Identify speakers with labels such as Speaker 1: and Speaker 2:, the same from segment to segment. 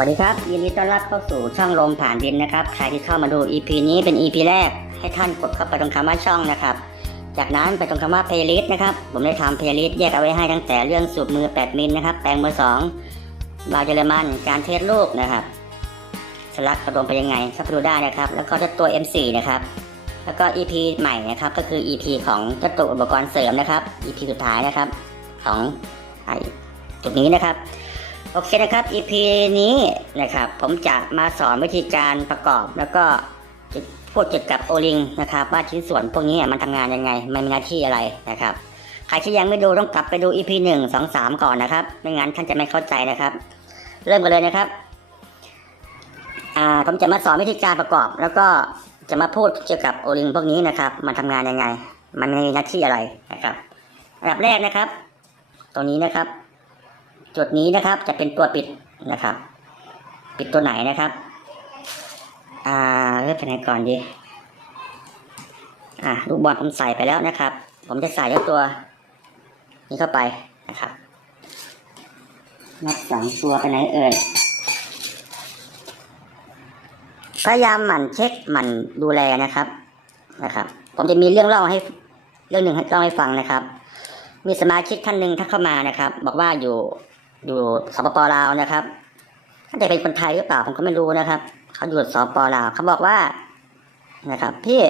Speaker 1: วัสดีครับ ยินดีต้อนรับเข้าสู่ช่องลมผ่านดินนะครับ ใครที่เข้ามาดู EP นี้เป็น EP แรก ให้ท่านกดเข้าไปตรงคำว่าช่องนะครับ จากนั้นไปตรงคำว่า playlist นะครับ ผมได้ทำ playlist แยกเอาไว้ให้ตั้งแต่เรื่องสูบมือ 8 มิลนะครับ แปลงเบอร์2บาเยอรมัน การเทสลูกนะครับ สลักกระดมไปยังไงเข้าไปดูได้นะครับ แล้วก็เจ้าตัว M4 นะครับ แล้วก็ EP ใหม่นะครับ ก็คือ EP ของเจ้าตัวอุปกรณ์เสริมนะครับ EP สุดท้ายนะครับ ของไอจุดนี้นะครับ โอเคนะครับ EP นี้นะครับผมจะมาสอนวิธีการประกอบแล้วก็พูดเกี่ยวกับโอลิงนะครับว่าชิ้นส่วนพวกนี้มันทำงานยังไง มันมีหน้าที่อะไรนะครับใครที่ยังไม่ดูต้องกลับไปดู EP หนึ่งสองสามก่อนนะครับไม่งั้นท่านจะไม่เข้าใจนะครับ เริ่มกันเลยนะครับอ่าผมจะมาสอนวิธีการประกอบ แล้วก็จะมาพูดเกี่ยวกับโอลิงพวกนี้นะครับ มันทำงานยังไง มันมีหน้าที่อะไรนะครับอันดับแรกนะครับ ตรงนี้นะครับ จุดนี้นะครับจะเป็นตัวปิดนะครับ ปิดตัวไหนนะครับ อ่าเลือกไปไหนก่อนดีอ่าลูกบอลผมใส่ไปแล้วนะครับ ผมจะใส่แล้วตัว นี้เข้าไปนะครับนับสองตัวไปไหนเอ่ยพยายามหมั่นเช็คหมั่นดูแลนะครับนะครับ ผมจะมีเรื่องเล่าให้เรื่องหนึ่งให้เล่าให้ฟังนะครับ มีสมาชิกท่านหนึ่งทักเข้ามานะครับ บอกว่าอยู่ อยู่สปปลาวนะครับถ้าจะเป็นคนไทยหรือเปล่าผมก็ไม่รู้นะครับเขาอยู่สปปลาวเขาบอกว่านะครับ พี่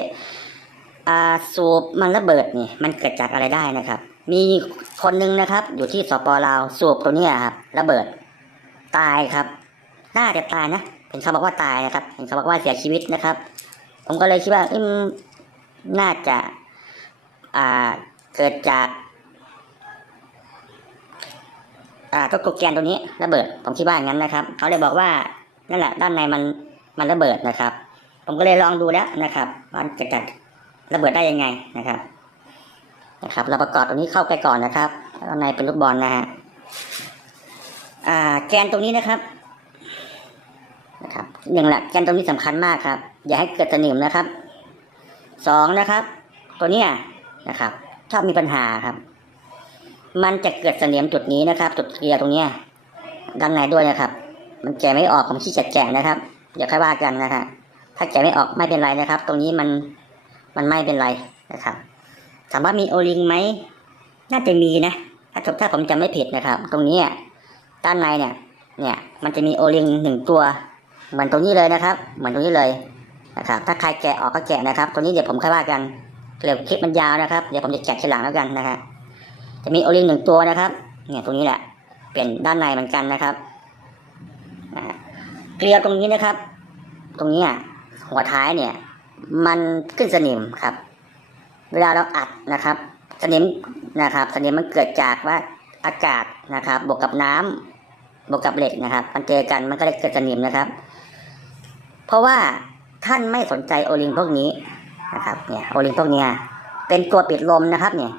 Speaker 1: อ่าสูบมันระเบิดนี่ มันเกิดจากอะไรได้นะครับ มีคนหนึ่งนะครับ อยู่ที่สปปลาวสูบตัวนี้ครับระเบิดตายครับน่าจะตายนะเห็นเขาบอกว่าตายนะครับเห็นเขาบอกว่าเสียชีวิตนะครับ ผมก็เลยคิดว่าอืมน่าจะอ่าเกิดจาก อ่าตัวโกแกนตัวนี้ระเบิด ผมคิดว่าอย่างนั้นนะครับ เขาเลยบอกว่านั่นแหละด้านในมันมันระเบิดนะครับ ผมก็เลยลองดูแล้วนะครับว่าจะจัดระเบิดได้ยังไงนะครับนะครับ เราประกอบตรงนี้เข้าไปก่อนนะครับด้านในเป็นลูกบอลนะฮะอ่าแกนตรงนี้นะครับนะครับหนึ่งละแกนตรงนี้สำคัญมากครับ อย่าให้เกิดสนิมนะครับสองนะครับ ตัวเนี้ยนะครับชอบมีปัญหาครับ มันจะเกิดเสนียมจุดนี้นะครับ จุดเกลียร์ตรงเนี้ยด้านในด้วยนะครับ มันแกะไม่ออกผมขี้เกียจแกะนะครับเดี๋ยวค่อยว่ากันนะฮะถ้าแกะไม่ออกไม่เป็นไรนะครับ ตรงนี้มันมันไม่เป็นไรนะครับ ถามว่ามีโอลิงไหมน่าจะมีนะถ้าถ้าผมจำไม่ผิดนะครับ ตรงนี้ด้านในเนี่ย เนี่ย มันจะมีโอลิงหนึ่งตัว เหมือนตรงนี้เลยนะครับ เหมือนตรงนี้เลยนะครับ ถ้าใครแกะออกก็แกะนะครับ ตรงนี้เดี๋ยวผมค่อยว่ากันเดี๋ยวคลิปมันยาวนะครับ เดี๋ยวผมจะแกะทีหลังแล้วกันนะฮะ จะมีโอลิงหนึ่งตัวนะครับ เนี่ยตรงนี้แหละ เปลี่ยนด้านในเหมือนกันนะครับเกลียวตรงนี้นะครับ ตรงนี้อะหัวท้ายเนี่ย มันขึ้นสนิมครับ เวลาเราอัดนะครับ สนิมนะครับ สนิมมันเกิดจากว่าอากาศนะครับ บวกกับน้ำบวกกับเหล็กนะครับ มันเจอกันมันก็เลยเกิดสนิมนะครับ เพราะว่าท่านไม่สนใจโอลิงพวกนี้นะครับ เนี่ยโอลิงพวกเนี้ยเป็นตัวปิดลมนะครับ เนี่ย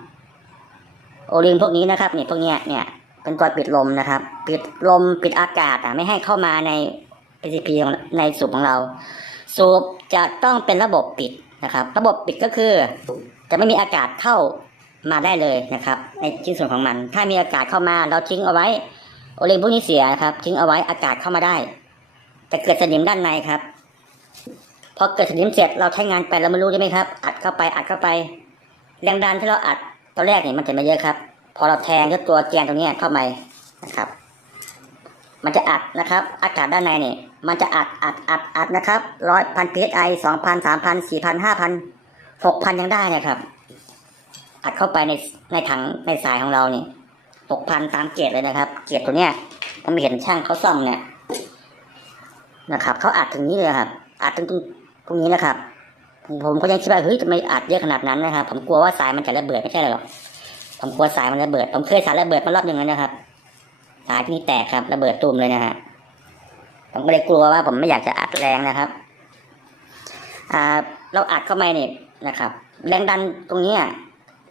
Speaker 1: โอลิงพวกนี้นะครับเนี่ยพวกเนี้ยเนี่ยเป็นตัวปิดลมนะครับ ปิดลมปิดอากาศอะไม่ให้เข้ามาใน PCP ในสูบของเรา สูบจะต้องเป็นระบบปิดนะครับ ระบบปิดก็คือจะไม่มีอากาศเข้ามาได้เลยนะครับ ในชิ้นส่วนของมัน ถ้ามีอากาศเข้ามาเราทิ้งเอาไว้ โอลิงพวกนี้เสียครับ ทิ้งเอาไว้อากาศเข้ามาได้ แต่เกิดสนิมด้านในครับพอเกิดสนิมเสร็จเราใช้งานไปเราไม่รู้ใช่ไหมครับ อัดเข้าไปอัดเข้าไปแรงดันที่เราอัด ตอนแรกเนี่ยมันจะไม่เยอะครับ พอเราแทงก็ตัวแกนตรงนี้เข้าไปนะครับ มันจะอัดนะครับ อากาศด้านในเนี่ยมันจะอัดอัดอัดอัดนะครับร้อยพันพีไอสองพันสามพันสี่พันห้าพันหกพันยังได้นะครับ อัดเข้าไปในในถังในสายของเราเนี่ยหกพันตามเกรดเลยนะครับ เกรดตัวเนี้ยผมเห็นช่างเขาซ่อมเนี่ยนะครับเขาอัดถึงนี้เลยครับ อัดถึงตรงตรงนี้นะครับ ผมก็ยังคิดว่าเฮ้ยทำไมอัดเยอะขนาดนั้นนะครับ ผมกลัวว่าสายมันจะระเบิดไม่ใช่หรอกผมกลัวสายมันระเบิด ผมเคยสายระเบิดมารอบหนึ่งแล้วนะครับ สายที่นี่แตกครับระเบิดตูมเลยนะฮะผมก็เลยกลัวว่าผมไม่อยากจะอัดแรงนะครับอ่าเราอัดเข้ามาเนี่ยนะครับ แรงดันตรงนี้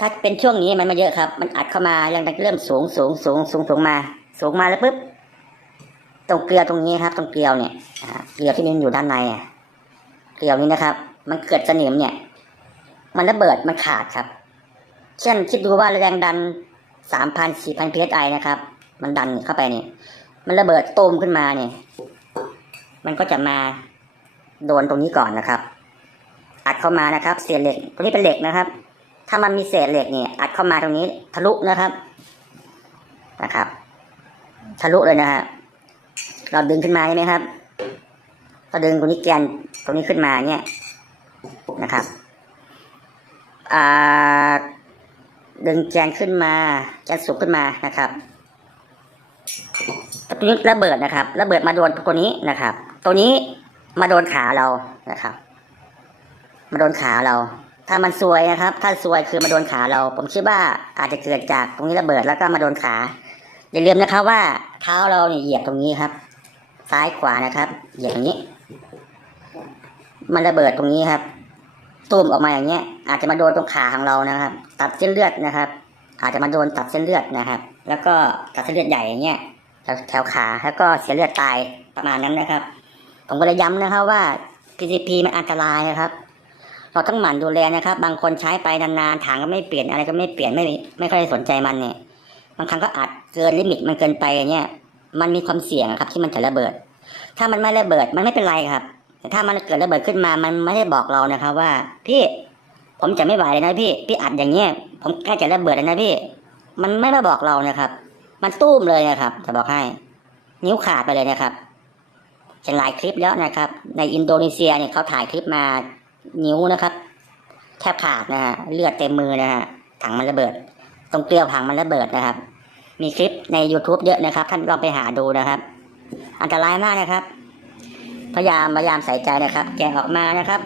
Speaker 1: ถ้าเป็นช่วงนี้มันไมาเยอะครับ มันอัดเข้ามาแรงดันเริ่มสูงสูงสูงสูงสูงมา สูงมาแล้วปุ๊บตรงเกลียวตรงนี้ครับ ตรงเกลียวเนี่ยเกลียวที่มันอยู่ด้านในเกลียวนี้นะครับ มันเกิดสนิมเนี่ย มันระเบิดมันขาดครับ เช่นคิดดูว่าแรงดันสามพันสี่พันพีเอสไอนะครับ มันดันเข้าไปเนี่ยมันระเบิดตูมขึ้นมาเนี่ย มันก็จะมาโดนตรงนี้ก่อนนะครับอัดเข้ามานะครับ เศษเหล็กตัวนี้เป็นเหล็กนะครับ ถ้ามันมีเศษเหล็กเนี่ย อัดเข้ามาตรงนี้ทะลุนะครับนะครับ ทะลุเลยนะฮะเราดึงขึ้นมาใช่ไหมครับก็ดึงตรงนี้แกนตรงนี้ขึ้นมาเนี่ย นะครับดึงแกนขึ้นมาแกนสูงขึ้นมานะครับตัวนี้ระเบิดนะครับ ระเบิดมาโดนตัวนี้นะครับ ตัวนี้มาโดนขาเรานะครับ มาโดนขาเรา ถ้ามันซวยนะครับ ถ้าซวยคือมาโดนขาเรา ผมคิดว่าอาจจะเกิดจากตรงนี้ระเบิดแล้วก็มาโดนขาอย่าลืมนะครับว่าเท้าเราเนี่ยเหยียบตรงนี้ครับ ซ้ายขวานะครับ เหยียบตรงนี้ มันระเบิดตรงนี้ครับตุ้มออกมาอย่างเงี้ย อาจจะมาโดนตรงขาของเรานะครับ ตัดเส้นเลือดนะครับ อาจจะมาโดนตัดเส้นเลือดนะครับ แล้วก็ตัดเส้นเลือดใหญ่อย่างเงี้ยแถวแถวขาแล้วก็เสียเลือดตายประมาณนั้นนะครับ ผมก็เลยย้ำนะครับว่า PCP มันอันตรายนะครับ เราต้องหมั่นดูแลนะครับ บางคนใช้ไปนานๆถังก็ไม่เปลี่ยนอะไรก็ไม่เปลี่ยนไม่ไม่ค่อยสนใจมันเนี่ยบางครั้งก็อาจเกินลิมิตมันเกินไปเนี่ยมันมีความเสี่ยงครับที่มันจะระเบิด ถ้ามันไม่ระเบิดมันไม่เป็นไรครับ แต่ถ้ามันเกิดระเบิดขึ้นมา มันไม่ได้บอกเรานะครับว่า พี่ ผมจะไม่ไหวเลยนะพี่ พี่อัดอย่างเงี้ย ผมใกล้จะระเบิดแล้วนะพี่ มันไม่มาบอกเรานะครับ มันตุ้มเลยนะครับ จะบอกให้ นิ้วขาดไปเลยนะครับเห็นหลายคลิปแล้วนะครับ ในอินโดนีเซียเนี่ยเขาถ่ายคลิปมานิ้วนะครับ แทบขาดนะฮะเลือดเต็มมือนะฮะถังมันระเบิด ตรงเกลียวถังมันระเบิดนะครับ มีคลิปใน YouTube เยอะนะครับ ท่านลองไปหาดูนะครับ อันตรายมากนะครับ พยายามพยายามใส่ใจนะครับ แกะออกมานะครับ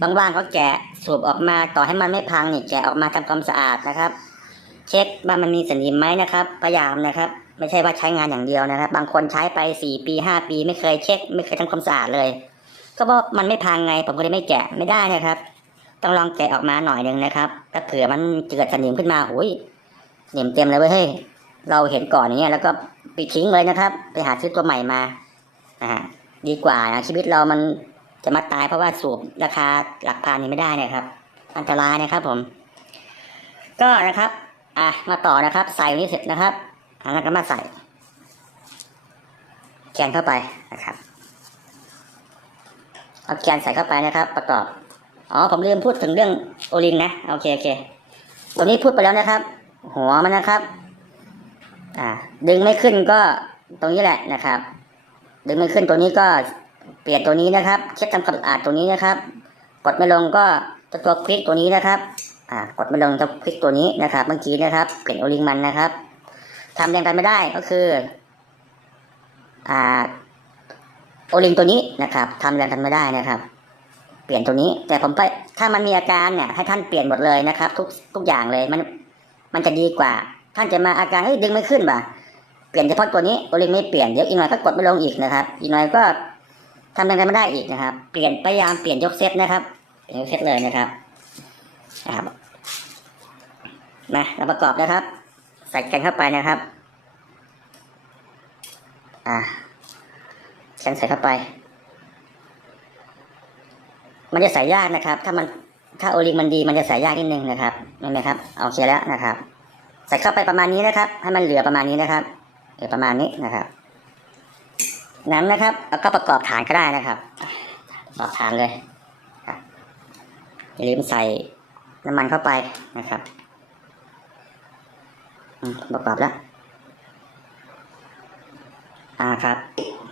Speaker 1: บางๆก็แกะสูบออกมาต่อให้มันไม่พังนี่แกะออกมาทำความสะอาดนะครับ เช็คว่ามันมีสนิมไหมนะครับ พยายามนะครับ ไม่ใช่ว่าใช้งานอย่างเดียวนะครับ บางคนใช้ไปสี่ปีห้าปี ไม่เคยเช็ค ไม่เคยทำความสะอาดเลย ก็เพราะมันไม่พังไง ผมก็เลยไม่แกะไม่ได้นะครับ ต้องลองแกะออกมาหน่อยหนึ่งนะครับถ้าเผื่อมันเกิดสนิมขึ้นมาโอยสนิมเต็มเลยเว้ยเฮ้ยเราเห็นก่อนอย่างเงี้ยแล้วก็ปิดทิ้งเลยนะครับ ไปหาซื้อตัวใหม่มานะฮะ ดีกว่านะชีวิตเรามันจะมาตายเพราะว่าสูบราคาหลักพันนี่ไม่ได้นะครับ อันตรายนะครับผม ก็นะครับ อะมาต่อนะครับ ใส่ตรงนี้เสร็จนะครับแล้วก็มาใส่แกนเข้าไปนะครับเอาแกนใส่เข้าไปนะครับ ประกอบอ๋อผมลืมพูดถึงเรื่องโอลิงนะโอเคโอเคตัวนี้พูดไปแล้วนะครับ หัวมันนะครับ อ่า ดึงไม่ขึ้นก็ตรงนี้แหละนะครับ ดึงไม่ขึ้นตัวนี้ก็เปลี่ยนตัวนี้นะครับ เช็ดทำความสะอาดตัวนี้นะครับ กดไม่ลงก็ตัวตัวคลิกตัวนี้นะครับอ่ากดไม่ลงตัวคลิกตัวนี้นะครับเมื่อกี้นะครับเปลี่ยนโอลิงมันนะครับทำยังกันไม่ได้ก็คืออ่าโอลิงตัวนี้นะครับทำยังกันไม่ได้นะครับ เปลี่ยนตัวนี้ แต่ผมไปถ้ามันมีอาการเนี่ยให้ท่านเปลี่ยนหมดเลยนะครับ ทุกทุกอย่างเลยมันมันจะดีกว่า ท่านจะมาอาการเฮ้ยดึงไม่ขึ้นป่ะ ปลี่ยนเฉพาะตัวนี้โอลิงไม่เปลี่ยนเดี๋ยวอีกหน่อยก็กดไม่ลงอีกนะครับอีกหน่อยก็ทำยังไงไม่ได้อีกนะครับ เปลี่ยนพยายามเปลี่ยนยกเซตนะครับเปลี่ยนยกเซตเลยนะครับนะครับมาเราประกอบนะครับ ใส่กันเข้าไปนะครับอ่ากันใส่เข้าไป มันจะใส่ยากนะครับ ถ้ามันถ้าโอลิงมันดีมันจะใส่ยากนิดนึงนะครับเห็นไหมครับเอาเคลียร์แล้วนะครับ ใส่เข้าไปประมาณนี้นะครับ ให้มันเหลือประมาณนี้นะครับ ประมาณนี้นะครับนั้นนะครับแล้วก็ประกอบฐานก็ได้นะครับประกอบฐานเลยครับอย่าลืมใส่น้ำมันเข้าไปนะครับประกอบแล้วอ่าครับ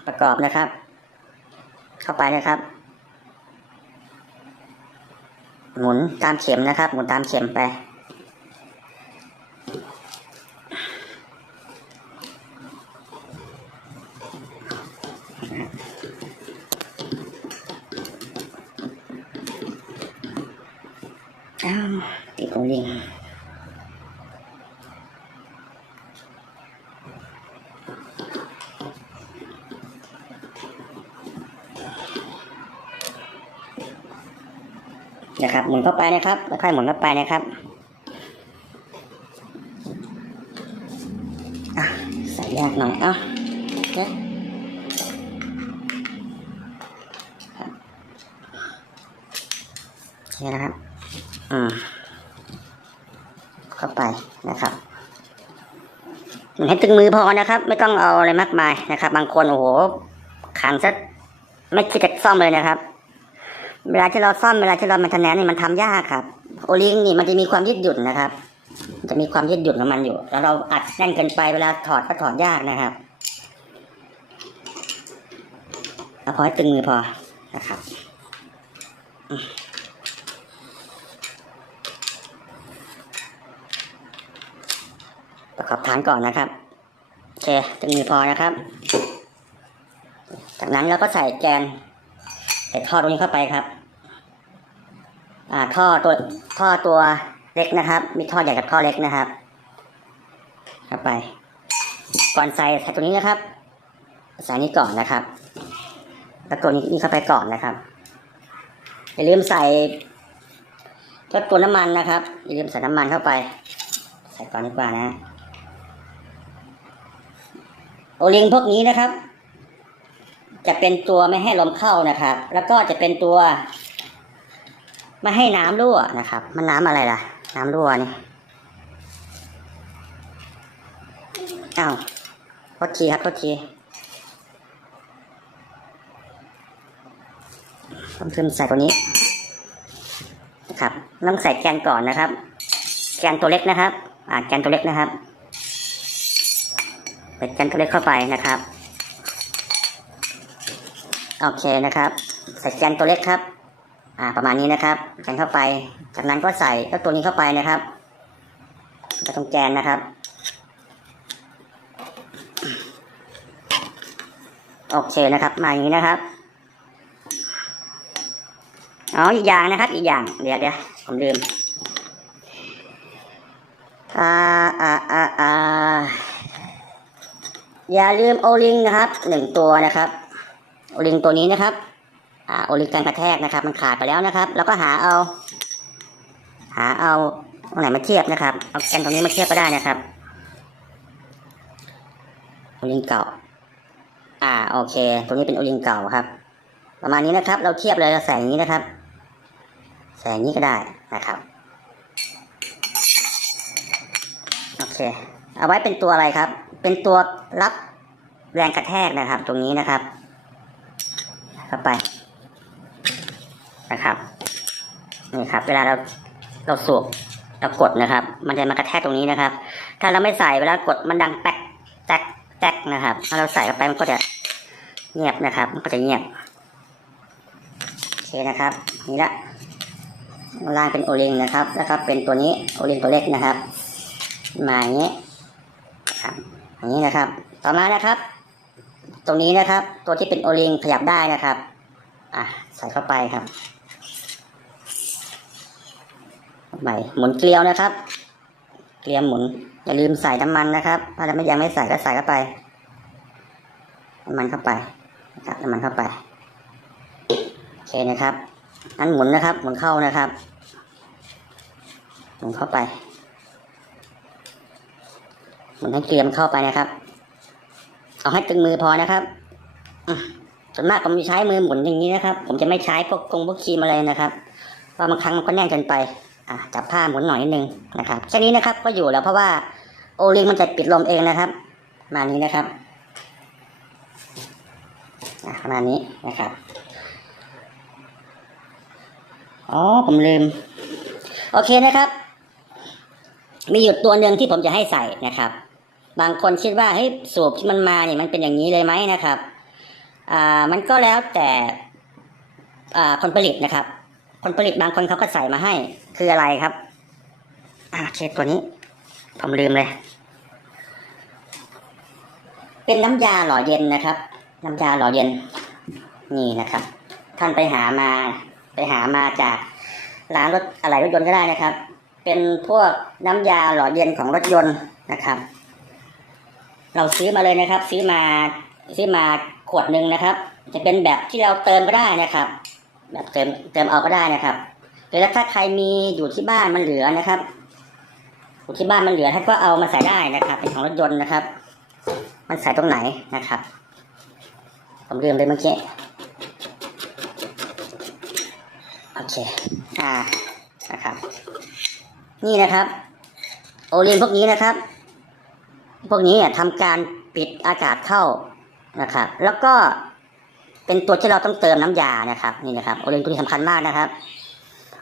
Speaker 1: ประกอบนะครับ เข้าไปนะครับ หมุนตามเข็มนะครับ หมุนตามเข็มไป อ้าวติดโอลิงนะครับหมุนเข้าไปนะครับค่อยหมุนเข้าไปนะครับอะใส่ยากหน่อยเอะโอเคครับโอเคนะครับ อืมเข้าไปนะครับ ตึงมือพอนะครับ ไม่ต้องเอาอะไรมากมายนะครับ บางคนโอ้โหขันสักไม่คิดจะซ่อมเลยนะครับ เวลาที่เราซ่อมเวลาที่เรามันทนแนนนี่มันทำยากครับโอลิงนี่มันจะมีความยืดหยุ่นนะครับ จะมีความยืดหยุ่นของมันอยู่ แล้วเราอัดแน่นเกินไปเวลาถอดก็ถอดยากนะครับเอาพอให้ตึงมือพอนะครับประกอบฐานก่อนนะครับ เคตึงมือพอนะครับ จากนั้นเราก็ใส่แกนใส่ท่อตรงนี้เข้าไปครับ อ่าท่อตัวท่อตัวเล็กนะครับ มีท่อใหญ่กับท่อเล็กนะครับ เข้าไป ก่อนใส่ใส่ตัวนี้นะครับ ใส่นี้ก่อนนะครับ แล้วตัวนี้นี่เข้าไปก่อนนะครับ อย่าลืมใส่ก็ตัวน้ำมันนะครับ อย่าลืมใส่น้ำมันเข้าไป ใส่ก่อนดีกว่านะ โอลิงพวกนี้นะครับ จะเป็นตัวไม่ให้ลมเข้านะครับ แล้วก็จะเป็นตัว ไม่ให้น้ำรั่วนะครับ มันน้ำอะไรล่ะ น้ำรั่วนี่อ้าวโทษทีครับโทษทีผมเพิ่มใส่ตัวนี้นะครับต้องใส่แกนก่อนนะครับ แกนตัวเล็กนะครับ อ่าแกนตัวเล็กนะครับ ใส่แกนตัวเล็กเข้าไปนะครับ โอเคนะครับ ใส่แกนตัวเล็กครับ อ่า ประมาณนี้นะครับแกนเข้าไป จากนั้นก็ใส่เจ้าตัวนี้เข้าไปนะครับไปตรงแกนนะครับ โอเคนะครับมาอย่างนี้นะครับอ๋ออีกอย่างนะครับ อีกอย่างเดี๋ยวเดี๋ยวผมลืม อ่า อ่า อ่า อ่า อย่าลืมโอลิงนะครับหนึ่งตัวนะครับโอลิงตัวนี้นะครับอ่าโอลิงการกระแทกนะครับ มันขาดไปแล้วนะครับ แล้วก็หาเอา หาเอาตรงไหนมาเทียบนะครับเอาแกนตรงนี้มาเทียบก็ได้นะครับโอลิงเก่า อ่าโอเค ตรงนี้เป็นโอลิงเก่าครับ ประมาณนี้นะครับ เราเทียบเลยเราใส่อย่างนี้นะครับใส่อย่างนี้ก็ได้นะครับโอเค เอาไว้เป็นตัวอะไรครับ เป็นตัวรับแรงกระแทกนะครับ ตรงนี้นะครับ เข้าไปนะครับนี่ครับ เวลาเราเราสูบเรากดนะครับ มันจะมากระแทกตรงนี้นะครับ ถ้าเราไม่ใส่เวลากดมันดังแป๊กแจ๊กแจ๊กนะครับถ้าเราใส่เข้าไปมันก็จะเงียบนะครับ มันก็จะเงียบโอเคนะครับ นี่ละล่างเป็นโอลิงนะครับ แล้วก็เป็นตัวนี้โอลิงตัวเล็กนะครับ มาอย่างนี้ครับ อย่างนี้นะครับ ต่อมานะครับ ตรงนี้นะครับ ตัวที่เป็นโอลิงขยับได้นะครับ อะใส่เข้าไปครับใหม่หมุนเกลียวนะครับ เกลียวหมุน อย่าลืมใส่น้ำมันนะครับ ถ้าเราไม่ยังไม่ใส่ก็ใส่เข้าไปน้ำมันเข้าไปนะครับน้ำมันเข้าไปโอเคนะครับนั้นหมุนนะครับ หมุนเข้านะครับ หมุนเข้าไป หมุนให้เกลียมเข้าไปนะครับ เอาให้ตึงมือพอนะครับส่วนมากผมจะใช้มือหมุนอย่างนี้นะครับ ผมจะไม่ใช้พวกกงพวกครีมอะไรนะครับเพราะบางครั้งมันก็แน่นเกินไปอะจับผ้าหมุนหน่อยนิดนึงนะครับแค่นี้นะครับก็อยู่แล้วเพราะว่าโอลิงมันจะปิดลมเองนะครับ มานี้นะครับประมาณนี้นะครับ อ๋อ ผมลืม โอเคนะครับ มีอยู่ตัวหนึ่งที่ผมจะให้ใส่นะครับ บางคนคิดว่าเฮ้ยสูบที่มันมาเนี่ยมันเป็นอย่างนี้เลยไหมนะครับอ่ามันก็แล้วแต่อ่าคนผลิตนะครับคนผลิตบางคนเขาก็ใส่มาให้คืออะไรครับอ่าเชฟตัวนี้ ผมลืมเลย เป็นน้ำยาหล่อเย็นนะครับ น้ำยาหล่อเย็น นี่นะครับ ท่านไปหามา ไปหามาจากร้านรถอะไรรถยนต์ก็ได้นะครับ เป็นพวกน้ำยาหล่อเย็นของรถยนต์นะครับ เราซื้อมาเลยนะครับ ซื้อมาซื้อมาขวดหนึ่งนะครับ จะเป็นแบบที่เราเติมก็ได้นะครับ แบบเติมเติมเอาก็ได้นะครับหรือถ้าใครมีอยู่ที่บ้านมันเหลือนะครับอยู่ที่บ้านมันเหลือท่านก็เอามาใส่ได้นะครับ เป็นของรถยนต์นะครับ มันใส่ตรงไหนนะครับผมลืมไปเมื่อกี้โอเคอ่านะครับ นี่นะครับ โอเลียนพวกนี้นะครับ พวกนี้เนี่ยทำการปิดอากาศเข้านะครับ แล้วก็เป็นตัวที่เราต้องเติมน้ำยานะครับนี่นะครับโอลิงตัวนี้สำคัญมากนะครับ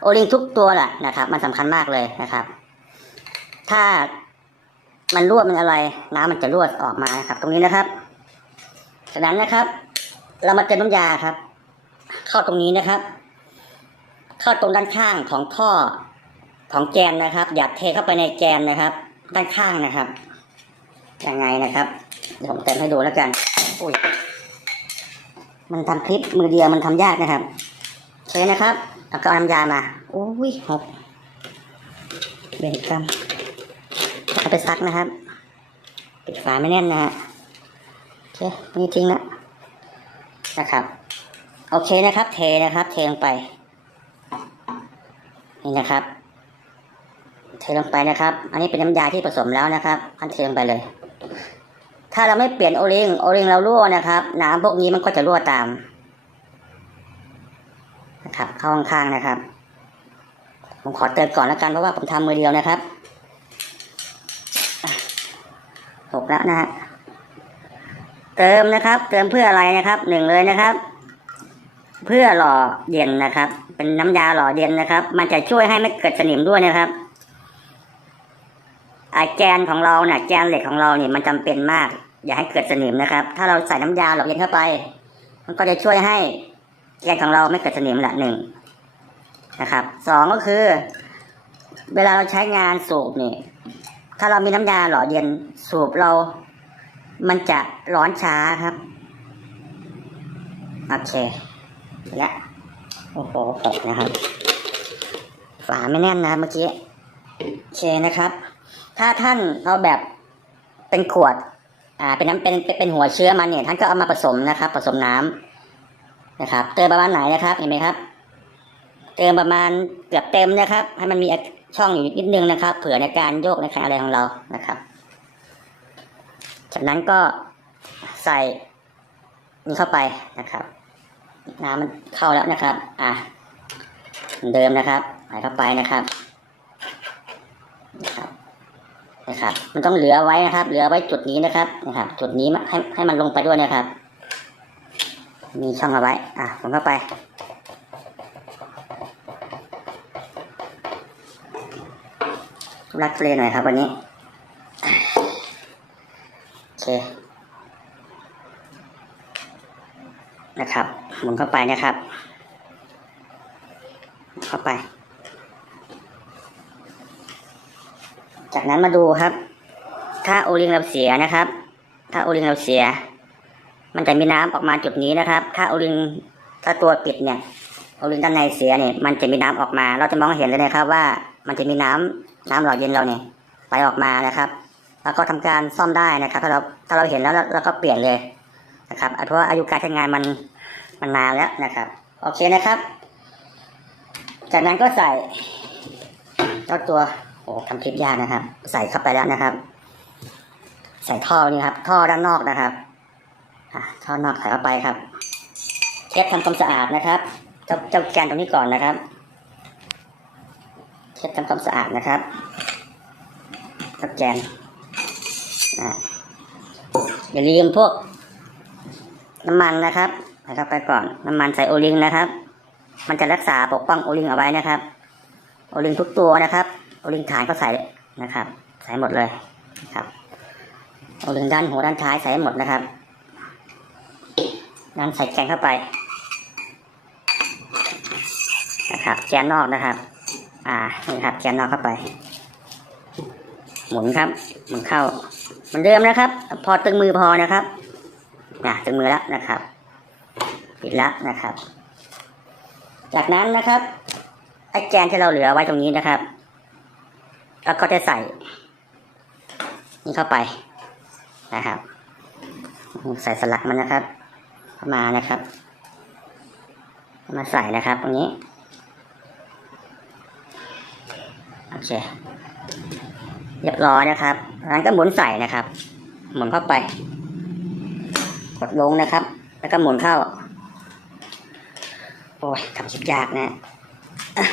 Speaker 1: โอลิงทุกตัวแหละนะครับ มันสำคัญมากเลยนะครับ ถ้ามันรั่วมันอะไร น้ำมันจะรั่วออกมานะครับ ตรงนี้นะครับฉะนั้นนะครับ เรามาเติมน้ำยาครับ เข้าตรงนี้นะครับ เข้าตรงด้านข้างของท่อของแกนนะครับ อย่าเทเข้าไปในแกนนะครับ ด้านข้างนะครับ ยังไงนะครับเดี๋ยวผมเติมให้ดูแล้วกันอุ้ยมันทำคลิปมือเดียวมันทำยากนะครับเคนะครับแล้วก็เอาน้ำยามาอุ้ยหกเบนกรรมเอาไปซักนะครับปิดฝาไม่แน่นนะฮะโอเคนี่ทิ้งแล้วนะครับโอเคนะครับ เทนะครับ เทลงไปนี่นะครับ เทลงไปนะครับ อันนี้เป็นน้ำยาที่ผสมแล้วนะครับอันเทลงไปเลย ถ้าเราไม่เปลี่ยนโอลิงโอลิงเรารั่วนะครับน้ำพวกนี้มันก็จะรั่วตามนะครับเข้าข้างๆนะครับ ผมขอเติมก่อนแล้วกันเพราะว่าผมทำมือเดียวนะครับหกแล้วนะฮะเติมนะครับ เติมเพื่ออะไรนะครับหนึ่งเลยนะครับ เพื่อหล่อเย็นนะครับ เป็นน้ำยาหล่อเย็นนะครับ มันจะช่วยให้ไม่เกิดสนิมด้วยนะครับ ไอแกนของเราเนี่ยแกนเหล็กของเราเนี่ยมันจำเป็นมาก อย่าให้เกิดสนิมนะครับ ถ้าเราใส่น้ำยาหล่อเย็นเข้าไป มันก็จะช่วยให้แกนของเราไม่เกิดสนิมละหนึ่งนะครับสองก็คือ เวลาเราใช้งานสูบนี่ถ้าเรามีน้ำยาหล่อเย็นสูบเรา มันจะร้อนช้าครับโอเคและโอ้โหตกนะครับ ฝาไม่แน่นนะเมื่อกี้โอเคนะครับ ถ้าท่านเอาแบบเป็นขวด อ่า เป็นน้ำเป็นเป็นหัวเชื้อมันเนี่ย ท่านก็เอามาผสมนะครับ ผสมน้ำนะครับ เติมประมาณไหนนะครับ เห็นไหมครับ เติมประมาณเกือบเต็มนะครับ ให้มันมีช่องอยู่นิดนึงนะครับ เผื่อในการโยกในการอะไรของเรานะครับ จากนั้นก็ใส่นี่เข้าไปนะครับ น้ำมันเข้าแล้วนะครับ อะเหมือนเดิมนะครับใส่เข้าไปนะครับนะครับ นะครับ มันต้องเหลือไว้นะครับ เหลือไว้จุดนี้นะครับนะครับ จุดนี้ให้ให้มันลงไปด้วยนะครับ มีช่องเอาไว้ อะผมเข้าไปรัดเฟรนหน่อยครับวันนี้โอเคนะครับหมุนเข้าไปนะครับ เข้าไป จากนั้นมาดูครับ ถ้าโอลิงเราเสียนะครับ ถ้าโอลิงเราเสีย มันจะมีน้ำออกมาจุดนี้นะครับ ถ้าโอลิงถ้าตัวปิดเนี่ยโอลิงด้านในเสียเนี่ยมันจะมีน้ำออกมา เราจะมองเห็นเลยนะครับว่ามันจะมีน้ำน้ำหล่อเย็นเราเนี่ยไหลออกมานะครับ แล้วก็ทำการซ่อมได้นะครับ ถ้าเราถ้าเราเห็นแล้วเราก็เปลี่ยนเลยนะครับเพราะว่าอายุการใช้งานมันมันนานแล้วนะครับ โอเคนะครับ จากนั้นก็ใส่เจ้าตัว โอ้ทำคลิปยากนะครับ ใส่เข้าไปแล้วนะครับ ใส่ท่อนี่ครับ ท่อด้านนอกนะครับท่อนอกใส่เข้าไปครับเช็ดทำความสะอาดนะครับ เจ้าเจ้าแกนตรงนี้ก่อนนะครับเช็ดทำความสะอาดนะครับเจ้าแกนอะอย่าลืมพวกน้ำมันนะครับใส่เข้าไปก่อน น้ำมันใส่โอลิงนะครับ มันจะรักษาปกป้องโอลิงเอาไว้นะครับ โอลิงทุกตัวนะครับ โอลิงฐานก็ใส่นะครับ ใส่หมดเลยครับโอลิงด้านหัวด้านท้ายใส่หมดนะครับนั้นใส่แกนเข้าไปนะครับแกนนอกนะครับ อ่านี่ครับแกนนอกเข้าไป หมุนครับหมุนเข้าเหมือนเดิมนะครับ พอตึงมือพอนะครับนะตึงมือแล้วนะครับปิดแล้วนะครับ จากนั้นนะครับไอ้แกนที่เราเหลือไว้ตรงนี้นะครับ แล้วก็จะใส่ นี่เข้าไปนะครับ ใส่สลักมันนะครับเข้ามานะครับ มาใส่นะครับ ตรงนี้โอเคเรียบร้อยนะครับจากนั้นก็หมุนใส่นะครับ หมุนเข้าไป กดลงนะครับ แล้วก็หมุนเข้า โอ้ยทำชิบยากนะ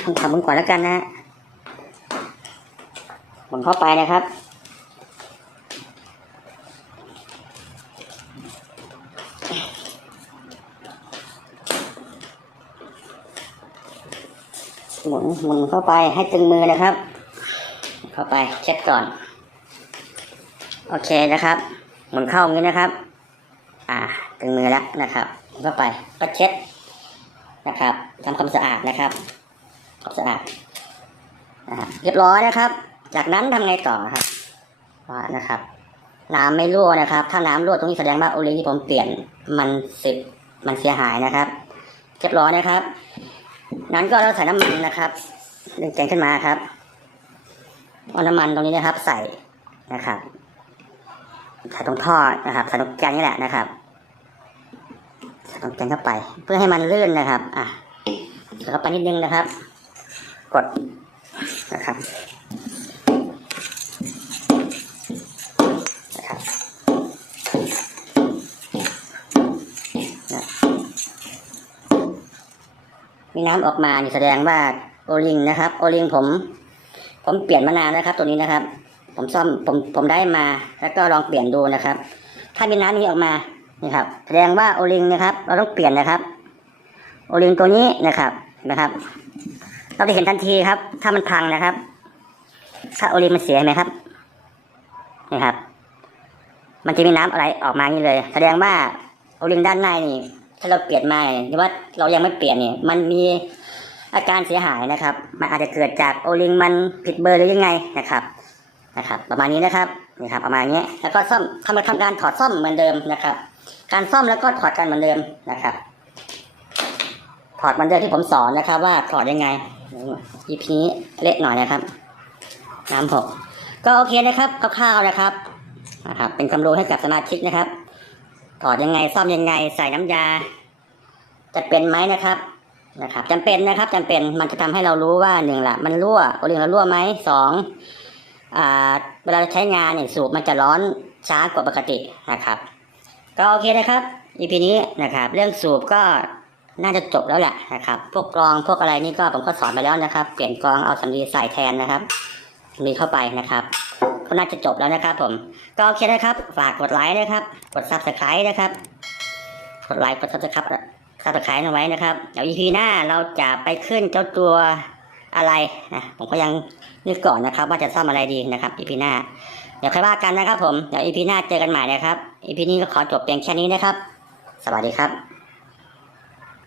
Speaker 1: ผมทำมันก่อนแล้วกันนะ หมุนเข้าไปนะครับ หมุนหมุนเข้าไปให้ตึงมือนะครับ เข้าไปเช็ดก่อน โอเคนะครับ หมุนเข้าอย่างนี้นะครับ อ่าตึงมือแล้วนะครับเข้าไปก็เช็ดนะครับทำความสะอาดนะครับความสะอาดอ่าเรียบร้อยนะครับ จากนั้นทำไงต่อครับว่านะครับ น้ำไม่รั่วนะครับ ถ้าน้ำรั่วตรงนี้แสดงว่าโอลิงที่ผมเปลี่ยนมันสึกมันเสียหายนะครับเรียบร้อยนะครับ นั้นก็เราใส่น้ำมันนะครับดึงแกงขึ้นมาครับเอาน้ำมันตรงนี้นะครับ ใส่นะครับใส่ตรงท่อนะครับใส่ตรงแกงนี่แหละนะครับใส่ตรงแกงเข้าไป เพื่อให้มันลื่นนะครับ อะใส่เข้าไปนิดนึงนะครับ กดนะครับ มีน้ำออกมานี่แสดงว่าโอลิงนะครับ โอลิงผม ผมเปลี่ยนมานานแล้วครับ ตัวนี้นะครับ ผมซ่อมผมผมได้มา แล้วก็ลองเปลี่ยนดูนะครับ ถ้ามีน้ำนี้ออกมานี่ครับ แสดงว่าโอลิงนะครับ เราต้องเปลี่ยนนะครับ โอลิงตัวนี้นะครับนะครับ เราจะเห็นทันทีครับ ถ้ามันพังนะครับ ถ้าโอลิงมันเสียไหมครับนี่ครับ มันจะมีน้ำอะไรออกมาอย่างนี้เลย แสดงว่าโอลิงด้านในนี่ ถ้าเราเปลี่ยนมาเนี่ยหรือว่าเรายังไม่เปลี่ยนเนี่ยมันมีอาการเสียหายนะครับ มันอาจจะเกิดจากโอลิงมันผิดเบอร์หรือยังไงนะครับนะครับ ประมาณนี้นะครับนี่ครับประมาณนี้แล้วก็ซ่อมทำมาทำการถอดซ่อมเหมือนเดิมนะครับ การซ่อมแล้วก็ถอดกันเหมือนเดิมนะครับ ถอดเหมือนเดิมที่ผมสอนนะครับ ว่าถอดยังไง EP นี้เละหน่อยนะครับน้ำหกก็โอเคนะครับคร่าวๆนะครับนะครับ เป็นความรู้ให้กับสมาชิกนะครับ ถอดยังไงซ่อมยังไงใส่น้ำยา จะเป็นไหมนะครับนะครับจำเป็นนะครับจำเป็นมันจะทำให้เรารู้ว่าหนึ่งละมันรั่วโอลิงเรารั่วไหมสองอ่าเวลาใช้งานเนี่ยสูบมันจะร้อนช้ากว่าปกตินะครับ ก็โอเคนะครับ EP นี้นะครับ เรื่องสูบก็น่าจะจบแล้วแหละนะครับ พวกกรองพวกอะไรนี่ก็ผมก็สอนไปแล้วนะครับ เปลี่ยนกรองเอาสำลีใส่แทนนะครับ มีเข้าไปนะครับ ก็น่าจะจบแล้วนะครับผม ก็โอเคนะครับ ฝากกดไลค์นะครับ กด subscribe นะครับ กดไลค์กด subscribe subscribe เอาไว้นะครับ เดี๋ยว EP หน้าเราจะไปขึ้นเจ้าตัวอะไรนะผมก็ยังนึกก่อนนะครับ ว่าจะซ่อมอะไรดีนะครับ EP หน้า เดี๋ยวค่อยว่ากันนะครับผม เดี๋ยว EP หน้าเจอกันใหม่นะครับ EP นี้ก็ขอจบเพียงแค่นี้นะครับ สวัสดีครับ